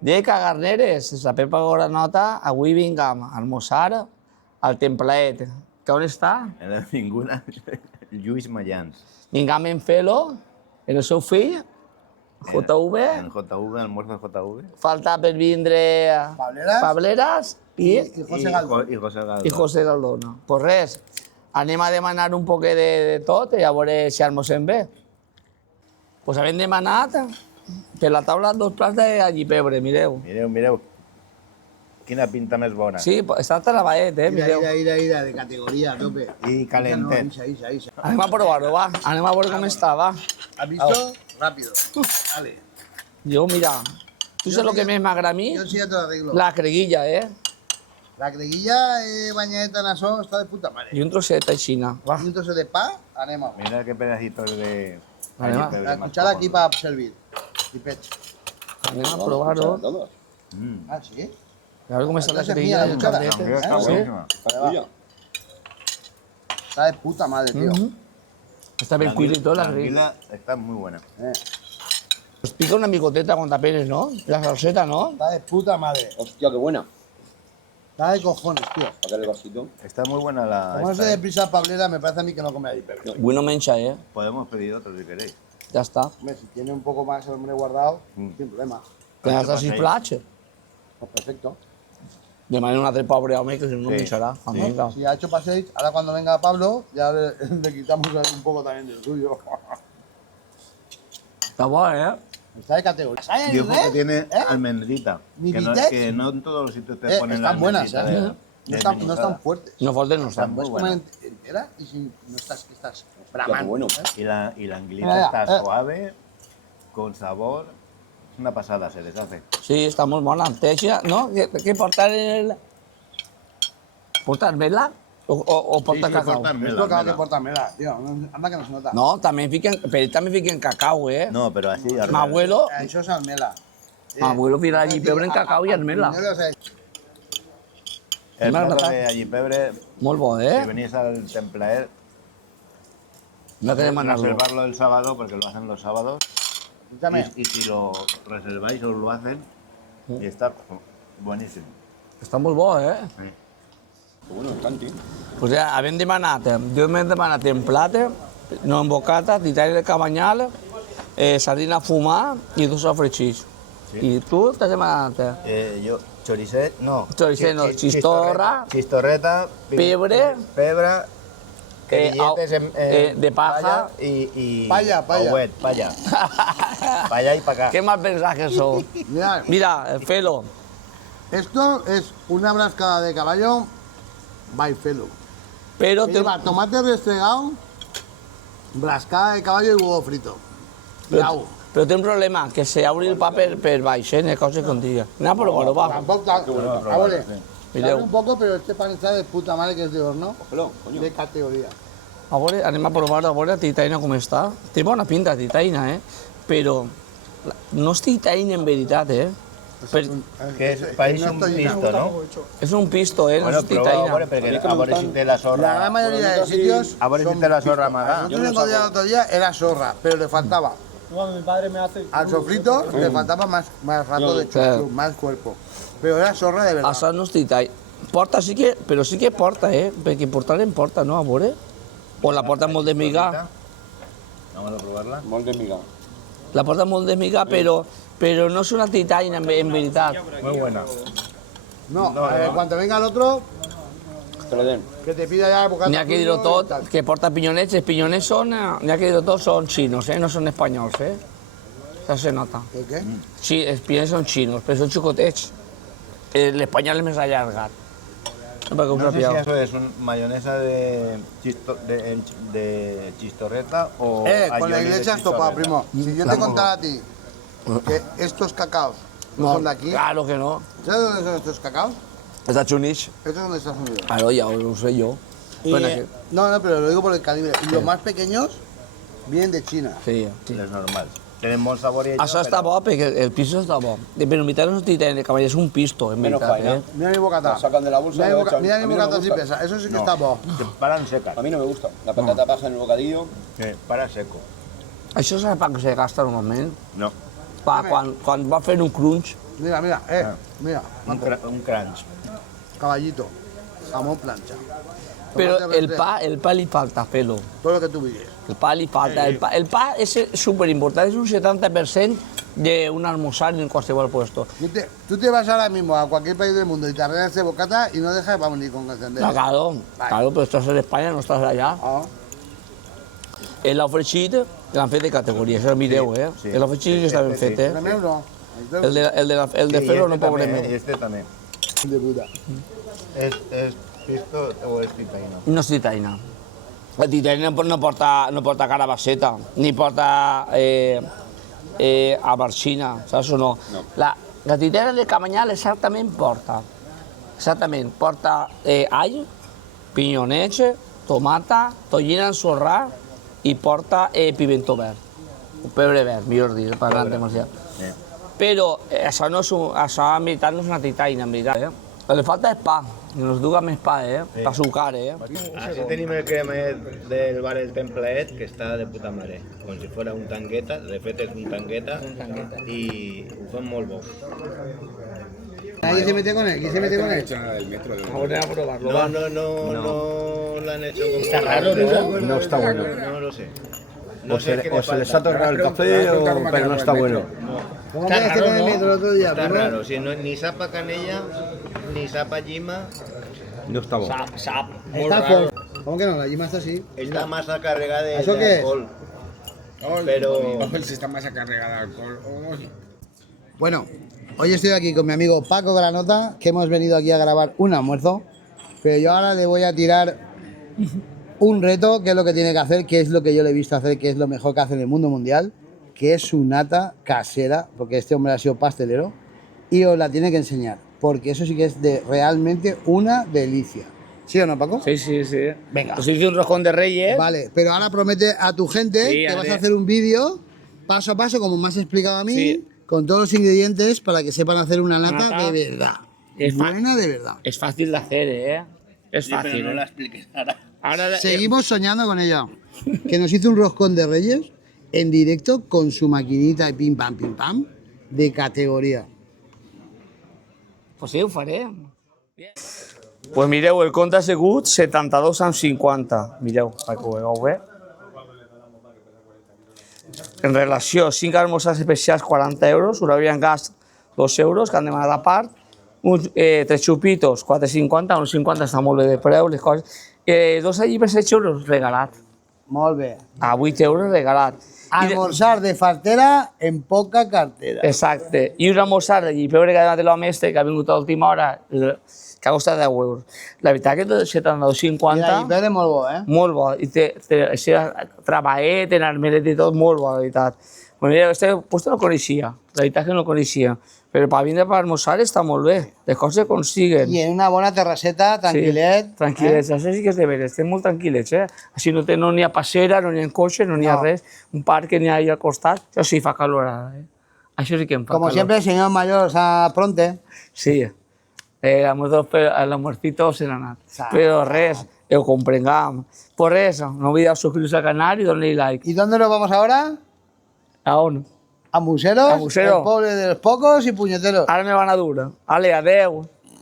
De Cagarneres, la Pepa Granota, avui vinc a almoçar al Templaet. Que on està? En la ninguna, Lluís Mayans. Vinc amb en Felo, el seu fill, JV. En JV, almuerzo JV. Falta per vindre Pableras i José Galdón. I José Galdón. i José Galdona. Pues res, anem a demanar un poquet de tot i a veure si almocem bé. Pues havem demanat per la taula 2 plats d'allipebre, mireu. Mireu, mireu. Quina pinta més bona. Sí, està travadet, mireu. Mira, de categoría, a tope. I calentet. Isa. Anem a provar-ho, va. Anem a veure com està, va. ¿Has visto? Rápido. Dale. Jo, mira, tu saps el que més m'agrada a mi? Yo sí ya te lo arreglo. La creguilla, La creguilla bañadeta en asó está de puta madre. I un trosset així, va. Un trozo de pa, anema. Mira qué pedacitos de... Vale, va. pebre La más cuchara aquí cojonudo. para servir. Y pecho. Anem a provar-ho. Todos. Ah, sí. A veure com està la Esa es creguilla mía, del cuchara. caldete. Mira, está Sí? buenísima. Vale, va. Está de puta madre, tío. Està ben cuida i tot, la La creguilla. anguila está muy buena. Pues pica una micoteta con taperes, ¿no? La salseta, ¿no? Está de puta madre. Hostia, qué buena. Está de cojones, tío. Sacar el vasito. Está muy buena la... Como esta, ese de ¿eh? prisa pablera, me parece a mí que no come ahí, pero. Avui no menja, Podemos pedir otro si queréis. Ja està. Hombre, si tiene un poco más el hombre guardado, Mm. sin problema. Que has de 6 plats. Pues perfecto. Demanem un altre pobre home que si no, no Sí. menjarà. Amiga. Si ha hecho paseis, ahora cuando venga Pablo, ya le quitamos un poco también del suyo. Està bo, Está de categoría. ¿Sabes? Dijo que tiene almendrita. Ni Que no, Vitec. que no en todos los sitios te ponen Están buenas, almendrita ¿eh? No están fuertes. No falten, no Están estan. muy Puedes comer buenas. entera y si no estás qué bramando. bueno. ¿sabes? Y la anguilita Mira, está suave, con sabor. Es una pasada, se deshace. Sí, està molt bona. Té així, no? Què portar en el... Portar mela o portar cacau? portan Es mela, lo que hay que mela. portármela, tío. Anda que no se nota. No, també fiquen, per ell també fiquen cacau, No, pero así. al Mi revés. abuelo, Eso es almela. mi abuelo tira allí pebre en cacau i almela. Primero, o sea, El Me modo agrada. de allí pebre, Molt bo, si eh? venís al Templaer, No que demanarlo. reservarlo el sábado, porque lo hacen los sábados. escúchame. Y si lo reserváis, os lo hacen. Y está buenísimo. Està molt bo, eh? Sí. Qué bueno, el canti. Pues ja havem demanat, jo m'he demanat en plat, no en bocata, titani de cabanyal, sardina fumar i dos sofregits. I tu t'has demanat Yo, choricet, no. Choricet no, chistorra, Chistorreta, pebre, pebra, billetes de paja. y Palla. Wet, palla. Palla y para acá. Què m'has pensat que sou? Mira, Mira, Felo, esto es una brascada de caballo by Felo. però Que té, lleva tomate restregado, brascada de caballo y huevo frito. però té un problema, que se obri el pa per baix, ni coses com diga. Anem a provar-ho, va. Tampoco tanto. Ahora, se Mireu. abre un poco, pero este pan está de puta madre que es de horno. Cógelo, coño. De categoría. A veure, anem a provar-ho, a veure titaina com està. Té bona pinta, titaina, però no és titaina en veritat, Que es país un pisto, ¿no? És un pisto, no Bueno, és prueba titaina. ahora, porque a ver si te la La zorra. gran mayoría de sitios. A ver si son te la zorra pistos. amaga. Nosotros el otro día era zorra, pero le faltaba. Mi padre me hace. Al sofrito le faltaba más rato de chuchu, más cuerpo. Pero era zorra de verdad. Això no és titaina. Porta sí que, però sí que porta, perquè portar en porta, no? A veure. O la porta molt de miga. Vamos a probarla. Molt de miga. La porta molt de miga, però no és una titaina en veritat. Muy buena. No, cuando venga el otro, Que le den. que te pida ya el bocata. N'hi ha que dir-ho tuyo y tot, tal. que porta pinyonets. Els pinyonets són, n'hi ha que dir-ho tot, són xinos, no són espanyols, Això se nota. ¿El qué? Sí, els pinyonets són xinos, però són xicotets. L'espanyol és més allargat. No, perquè ho No sé si sapigueu. eso es mayonesa de chistorreta o... Con la aioli de iglesia has topado, chistorreta. primo. Si yo te contara a ti que estos cacaos no son de aquí, Claro que no. ¿sabes dónde son estos cacaos? Estados Unidos. Estos son de Estados Unidos. Claro, ya lo sé yo. Y, Bueno, que- no, pero lo digo por el calibre. Y los más pequeños vienen de China. sí, sí. Es normal. Tienen bon sabor y Això està bo perquè el piso està bo. Però en veritat no és titani de cavall, és un pisto, en Menos veritat. faena. Mira mi bocata. Lo sacan de la bolsa, Mira lo mi, boca, echan. mira A mi mí no me bocata si gusta. pesa. Eso sí que está bo. Te paran secas. A mí no me gusta. La patata baja en el bocadillo. Para seco. Això és el pa que se gasta normalment. No. Quan va fent un crunch, Mira, mira, mira. Un crunch. Caballito, jamón plancha. Pero Tomate el verde, pa li falta pelo. Todo lo que tú vives. El pa li falta. El pa és superimportant, és un 70% d'un almorzar en qualsevol puesto. Tú te vas ahora mismo a cualquier país del mundo y te arreglas ese bocata y no dejas, vamos, ni con encender. No, claro, però estàs en Espanya, no estàs allà. Ah. El ofrecit l'han fet de categoria, això mireu, eh? sí. El està ben fet, eh? ¿Tres euros? El de ferro no pobre meu. Este también. De puta. ¿Es pisto o es titaina? No és titaina. La titaina no porta carabasseta, ni porta abarxina, saps o no? No. La titaina de Camanyal exactament porta all, pinyonets, tomata, tonyina ensorrada i porta pimentó verd, o pebre verd, millor dir, parlant de Macià. Però això en veritat no és una titaina, en veritat. El que falta és pa, i nos duga més pa, pa sucar, Así tenemos el cremet del bar El Templet, que está de puta madre. Como si fuera un tangueta, de fet és un tangueta. Y ho fan molt bo. ¿Quién se mete con él? ¿Quién se mete con él? El metro de... Ahora a probarlo, No lo han hecho como... Está raro, ¿no? No está bueno. No lo sé. O se les ha tornado el café, pero no está bueno. ¿Cómo que este con el metro el otro día? Está primo? raro, si no, ni sapa canella, ni sapa llima. No está bueno. Sap. Está full. ¿Cómo que no? La Gima está así. Está masa cargada de ¿Eso qué es? alcohol. Pero... Si está más cargada de alcohol. Bueno, hoy estoy aquí con mi amigo Paco Granota, que hemos venido aquí a grabar un almuerzo, pero yo ahora le voy a tirar un reto, que es lo que tiene que hacer, que es lo que yo le he visto hacer, que es lo mejor que hace en el mundo mundial, que es su nata casera, porque este hombre ha sido pastelero, y os la tiene que enseñar, porque eso sí que es realmente una delicia. ¿Sí o no, Paco? Sí, sí, sí. Venga. Pues hice un roscón de reyes. Vale, pero ahora promete a tu gente Sí, que vas haré. a hacer un vídeo paso a paso, como me has explicado a mí, Sí. con todos los ingredientes para que sepan hacer una nata Nata. de verdad. Es Buena de verdad. Es fácil de hacer, ¿eh? Es Sí, fácil. pero no la ¿eh? expliques ahora. Ahora, Seguimos soñando con ella. Que nos hizo un roscón de reyes en directo con su maquinita de pim pam, de categoría. pues sí, ho faré. Pues mireu, el compte ha sigut 72,50. Mireu, perquè ho veieu bé. En relació, 5 almorzars especials, 40 euros, un avió en gas, 2 euros, que han demanat a part, 3 xupitos, 4,50, uns 50 està molt bé de preu, les coses. 2 allí per 7 euros, regalat. Molt bé. A 8 euros, regalat. Almorzar de fartera en poca cartera. Exacte. I un almorzar de llipebre que ha donat l'home este, que ha vingut a l'última hora, que ha costat 10 euros. La veritat que tot 72,50... Mira, y Pere molt bo, eh? Molt bo, i té treballet, en armeret i tot, molt bo, la veritat. Pues mira, este puesto no coneixia, la veritat que no coneixia, però per vindre per almorzar està molt bé, les coses se consiguen. Y en una bona terrasseta, tranquil·let. Sí, tranquil·lets, això sí que és de veres, estem molt tranquil·lets, eh? Així no n'hi ha passera, no n'hi ha cotxe, no n'hi ha No. res, un parc que n'hi ha allà al costat, això sí fa calor ara, eh? Això sí que em fa Como calor. siempre, señor mayor, pronte. Sí, l'amorcito se n'ha anat. Sa- Però res, ho comprengam. Per res, no oblideu subscriure al canal i donar-li like. ¿Y dónde nos vamos ahora? A on? A Museros, A Museros. el poble de los pocos y puñeteros. Ara me van a dur. Ale, adeu.